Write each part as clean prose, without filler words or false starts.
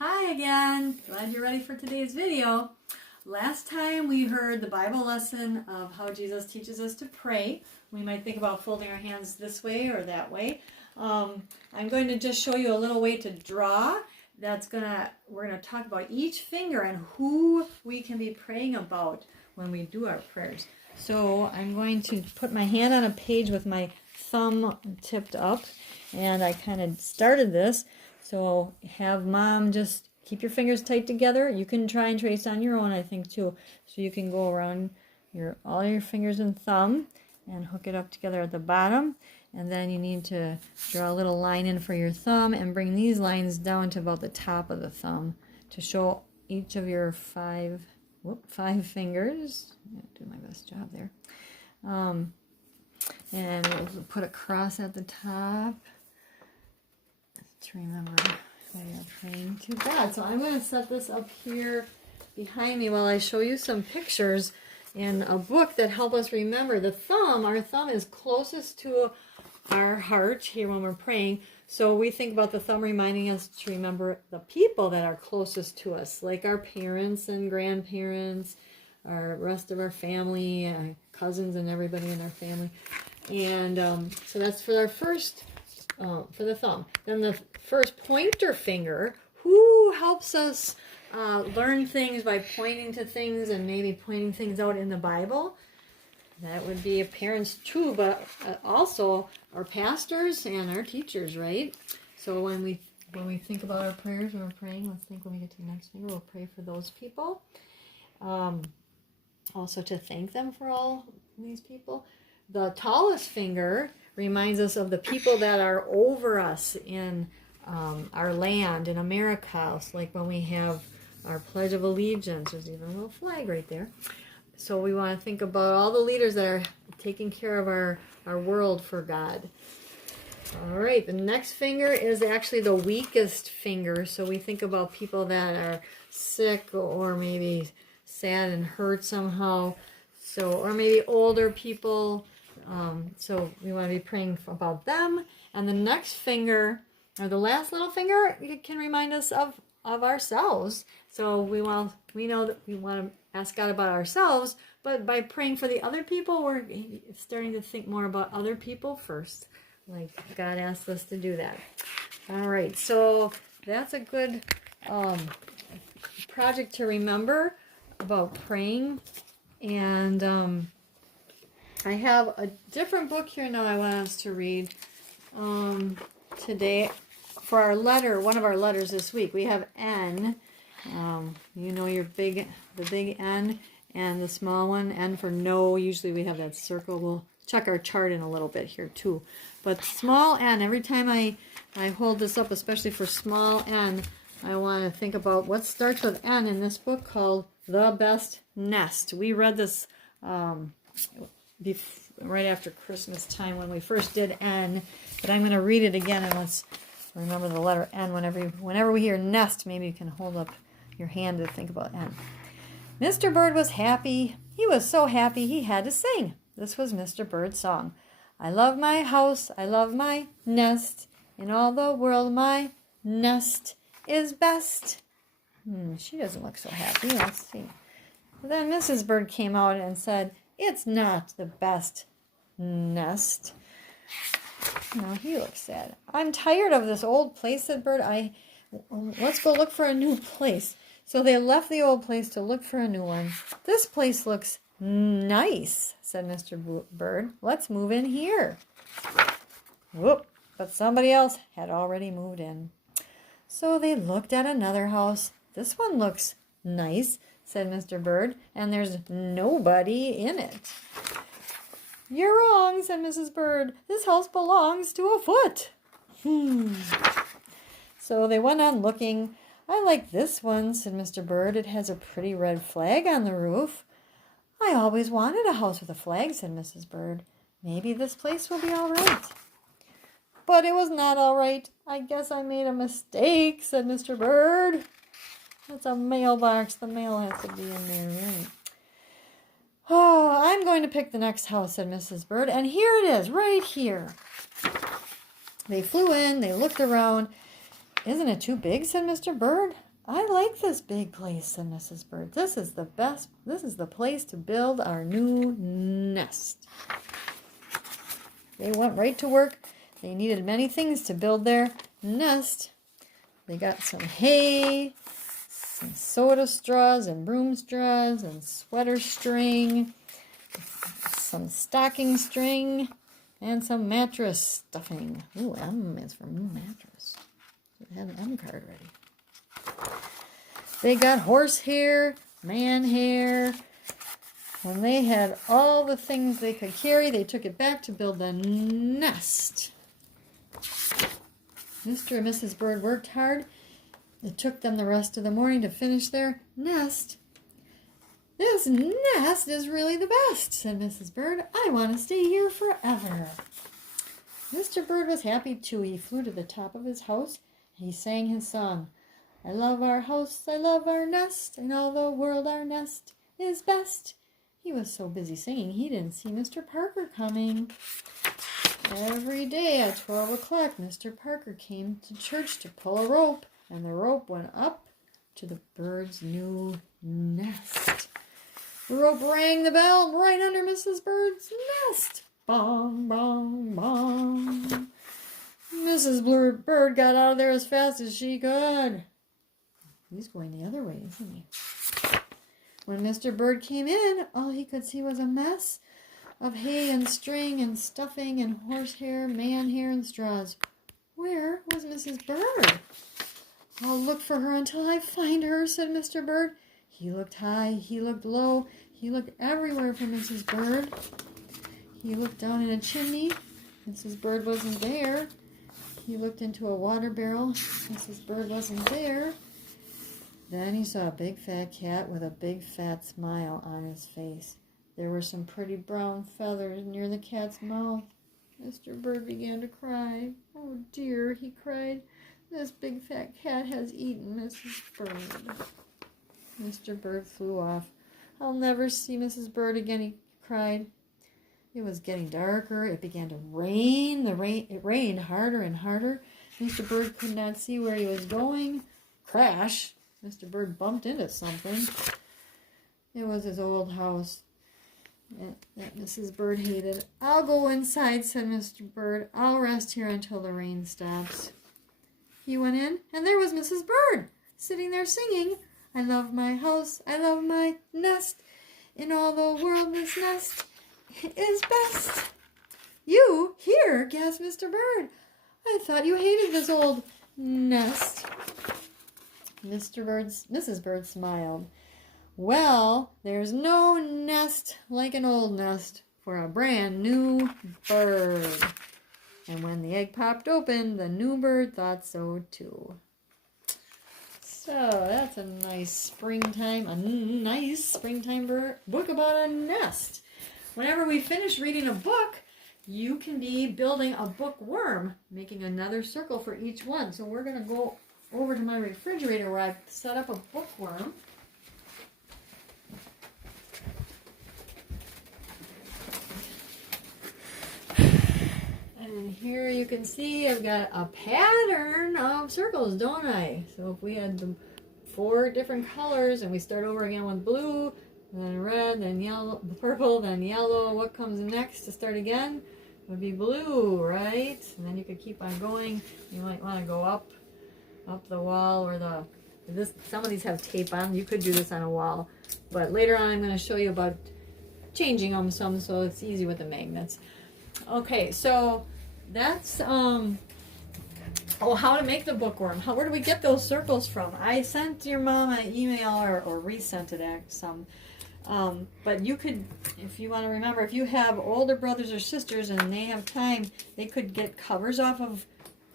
Hi again. Glad you're ready for today's video. Last time we heard the Bible lesson of how Jesus teaches us to pray. We might think about folding our hands this way or that way. I'm going to just show you a little way to draw. We're gonna talk about each finger and who we can be praying about when we do our prayers. So I'm going to put my hand on a page with my thumb tipped up, and I kind of started this. So have mom just keep your fingers tight together. You can try and trace on your own, I think, too. So you can go around all your fingers and thumb and hook it up together at the bottom. And then you need to draw a little line in for your thumb and bring these lines down to about the top of the thumb to show each of your five fingers. I'll do my best job there. And we'll put a cross at the top to remember that you're praying to God. So I'm going to set this up here behind me while I show you some pictures in a book that help us remember. Our thumb is closest to our heart here when we're praying. So we think about the thumb reminding us to remember the people that are closest to us, like our parents and grandparents, our rest of our family, our cousins and everybody in our family. And so that's for our first, for the thumb. Then the first pointer finger, who helps us learn things by pointing to things and maybe pointing things out in the Bible. That would be parents too, but also our pastors and our teachers, right? So when we think about our prayers when we're praying, let's think when we get to the next finger, we'll pray for those people. Also to thank them for all these people. The tallest finger reminds us of the people that are over us in our land, in America. So like when we have our Pledge of Allegiance, there's even a little flag right there. So we want to think about all the leaders that are taking care of our world for God. All right, the next finger is actually the weakest finger. So we think about people that are sick or maybe sad and hurt somehow. So, or maybe older people. So we want to be praying about them. And the next finger, or the last little finger, it can remind us of ourselves. So we know that we want to ask God about ourselves, but by praying for the other people, we're starting to think more about other people first, like God asked us to do that. All right, so that's a good project to remember about praying. And I have a different book here now I want us to read today for our letter, one of our letters this week. We have N. You know the big N and the small one, N for no. Usually we have that circle. We'll check our chart in a little bit here too. But small N, every time I hold this up, especially for small N, I want to think about what starts with N in this book called The Best Nest. We read this right after Christmas time when we first did N, but I'm going to read it again, and let's remember the letter N. Whenever we hear nest, maybe you can hold up your hand to think about N. Mr. Bird was happy. He was so happy he had to sing. This was Mr. Bird's song. I love my house, I love my nest. In all the world my nest is best. She doesn't look so happy. Let's see. Then Mrs. Bird came out and said, it's not the best nest. No, he looks sad. I'm tired of this old place, said Bird. Let's go look for a new place. So they left the old place to look for a new one. This place looks nice, said Mr. Bird. Let's move in here. Whoop, but somebody else had already moved in. So they looked at another house. This one looks nice, said Mr. Bird, and there's nobody in it. You're wrong, said Mrs. Bird. This house belongs to a foot. So they went on looking. I like this one, said Mr. Bird. It has a pretty red flag on the roof. I always wanted a house with a flag, said Mrs. Bird. Maybe this place will be all right. But it was not all right. I guess I made a mistake, said Mr. Bird. That's a mailbox. The mail has to be in there, right? Oh, I'm going to pick the next house, said Mrs. Bird. And here it is, right here. They flew in, they looked around, Isn't it too big, said Mr. Bird. I like this big place, said Mrs. Bird. This is the best. This is the place to build our new nest. They went right to work. They needed many things to build their nest. They got some hay, some soda straws and broom straws and sweater string, some stocking string, and some mattress stuffing. Ooh, M is for mattress. I have an M card ready. They got horsehair, man hair. When they had all the things they could carry, they took it back to build the nest. Mr. and Mrs. Bird worked hard. It took them the rest of the morning to finish their nest. This nest is really the best, said Mrs. Bird. I want to stay here forever. Mr. Bird was happy too. He flew to the top of his house. He sang his song. I love our house, I love our nest, in all the world our nest is best. He was so busy singing he didn't see Mr. Parker coming. Every day at 12 o'clock, Mr. Parker came to church to pull a rope, and the rope went up to the bird's new nest. The rope rang the bell right under Mrs. Bird's nest. Bong, bong, bong. Mrs. Bird got out of there as fast as she could. He's going the other way, isn't he? When Mr. Bird came in, all he could see was a mess of hay and string and stuffing and horsehair, man hair, and straws. Where was Mrs. Bird? I'll look for her until I find her, said Mr. Bird. He looked high, he looked low, he looked everywhere for Mrs. Bird. He looked down in a chimney. Mrs. Bird wasn't there. He looked into a water barrel. Mrs. Bird wasn't there. Then he saw a big fat cat with a big fat smile on his face. There were some pretty brown feathers near the cat's mouth. Mr. Bird began to cry. Oh dear, he cried. This big fat cat has eaten Mrs. Bird. Mr. Bird flew off. I'll never see Mrs. Bird again, he cried. It was getting darker. It began to rain. It rained harder and harder. Mr. Bird could not see where he was going. Crash! Mr. Bird bumped into something. It was his old house that Mrs. Bird hated. I'll go inside, said Mr. Bird. I'll rest here until the rain stops. He went in, and there was Mrs. Bird, sitting there singing, I love my house, I love my nest. In all the world this nest is best. You here, gasped Mr. Bird. I thought you hated this old nest. Mrs. Bird smiled. Well, there's no nest like an old nest for a brand new bird. And when the egg popped open, the new bird thought so too. So that's a nice springtime book about a nest. Whenever we finish reading a book, you can be building a bookworm, making another circle for each one. So we're going to go over to my refrigerator where I've set up a bookworm. And here you can see I've got a pattern of circles, don't I? So if we had the 4 different colors and we start over again with blue, then red, then yellow, purple, then yellow, what comes next to start again would be blue, right? And then you could keep on going. You might want to go up the wall or some of these have tape on. You could do this on a wall, but later on I'm going to show you about changing them some so it's easy with the magnets. Okay, so that's how to make the bookworm. Where do we get those circles from? I sent your mom an email or resent it some. But you could, if you want to remember, if you have older brothers or sisters and they have time, they could get covers off of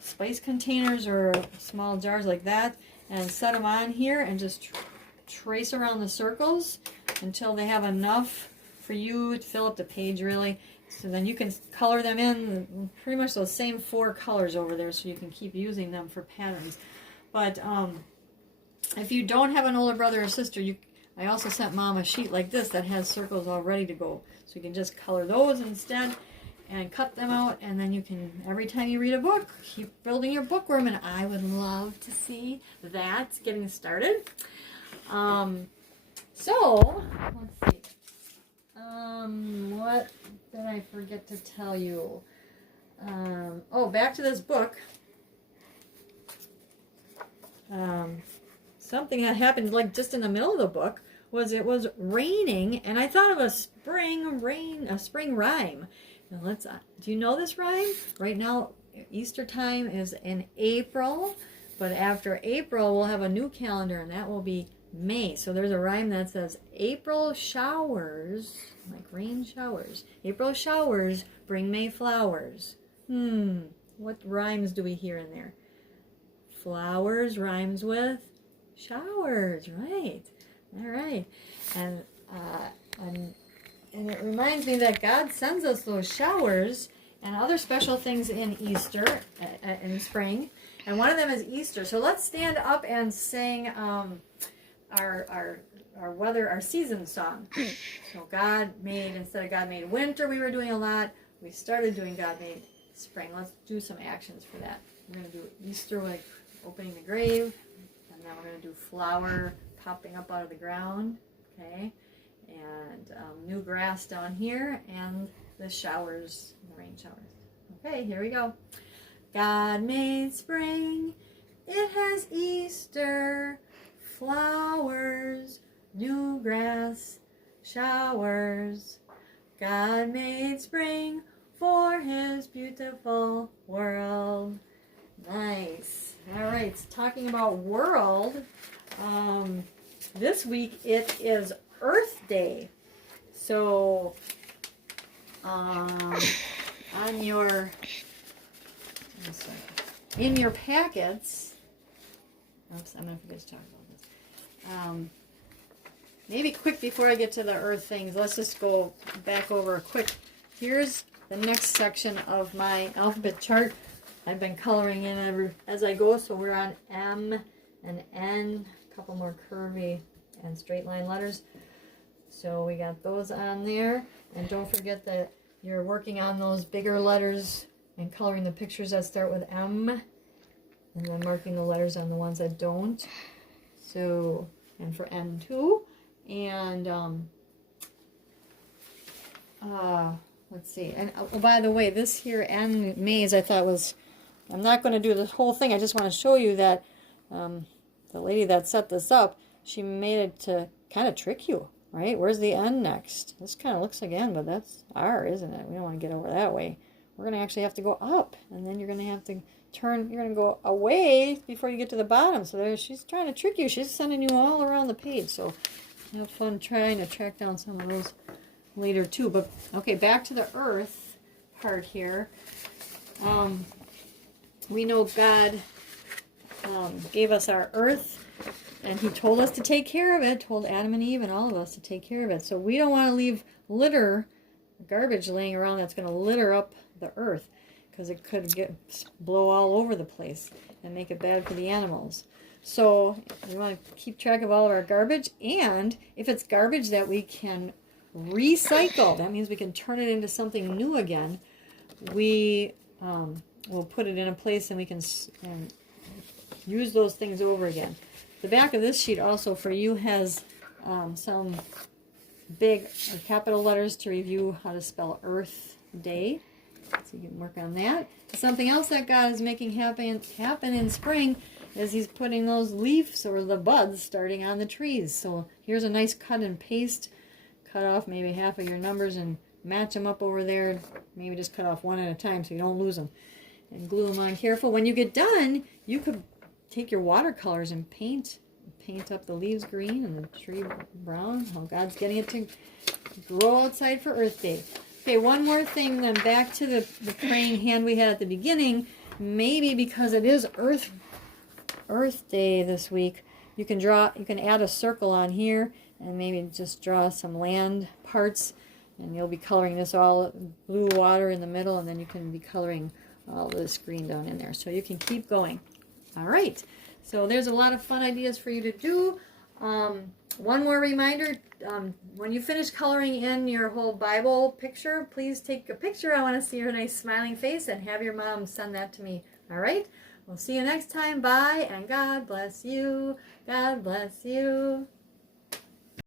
spice containers or small jars like that and set them on here and just trace around the circles until they have enough for you to fill up the page, really. So then you can color them in pretty much those same 4 colors over there so you can keep using them for patterns. But if you don't have an older brother or sister, I also sent Mom a sheet like this that has circles all ready to go. So you can just color those instead. and cut them out, and then you can, every time you read a book, keep building your bookworm, and I would love to see that getting started. So, let's see. What did I forget to tell you? Oh, back to this book. Something that happened like just in the middle of the book was it was raining, and I thought of a spring rhyme. Now do you know this rhyme? Right now, Easter time is in April, but after April, we'll have a new calendar, and that will be May. So there's a rhyme that says, April showers, like rain showers. April showers bring May flowers. What rhymes do we hear in there? Flowers rhymes with showers, right? All right. And it reminds me that God sends us those showers and other special things in Easter, in spring. And one of them is Easter. So let's stand up and sing our season song. So instead of God made winter, we were doing a lot. We started doing God made spring. Let's do some actions for that. We're going to do Easter, like opening the grave, and then we're going to do flower popping up out of the ground, okay, and new grass down here, and the showers, the rain showers. Okay, here we go. God made spring, it has Easter, flowers, new grass, showers. God made spring for his beautiful world. Nice. All right, talking about world, this week it is Earth Day. So, in your packets, oops, I'm going to forget to talk about this. Maybe quick before I get to the Earth things, let's just go back over a quick. Here's the next section of my alphabet chart. I've been coloring in as I go, so we're on M and N, a couple more curvy and straight line letters. So we got those on there. And don't forget that you're working on those bigger letters and coloring the pictures that start with M, and then marking the letters on the ones that don't. So, and for N2, and let's see. And oh, by the way, this here N maze I thought was, I'm not going to do this whole thing. I just want to show you that the lady that set this up, she made it to kind of trick you, right? Where's the N next? This kind of looks like N, but that's R, isn't it? We don't want to get over that way. We're going to actually have to go up, and then you're going to have to turn, you're going to go away before you get to the bottom. So there, she's trying to trick you. She's sending you all around the page. So have fun trying to track down some of those later too. But okay, back to the Earth part here. We know God gave us our Earth, and he told us to take care of it, told Adam and Eve and all of us to take care of it. So we don't want to leave litter, garbage laying around that's going to litter up the Earth, because it could blow all over the place and make it bad for the animals. So we want to keep track of all of our garbage, and if it's garbage that we can recycle, that means we can turn it into something new again, we will put it in a place and we can use those things over again. The back of this sheet also for you has some big capital letters to review how to spell Earth Day. So you can work on that. Something else that God is making happen in spring is he's putting those leaves or the buds starting on the trees. So here's a nice cut and paste. Cut off maybe half of your numbers and match them up over there. Maybe just cut off one at a time so you don't lose them. And glue them on careful. When you get done, you could take your watercolors and paint up the leaves green and the tree brown. How God's getting it to grow outside for Earth Day. Okay, one more thing then, back to the praying hand we had at the beginning. Maybe because it is Earth Day this week, you can add a circle on here and maybe just draw some land parts, and you'll be coloring this all blue water in the middle, and then you can be coloring all this green down in there. So you can keep going. All right, so there's a lot of fun ideas for you to do. One more reminder, when you finish coloring in your whole Bible picture, please take a picture. I want to see your nice smiling face, and have your mom send that to me. All right? We'll see you next time. Bye, and God bless you. God bless you.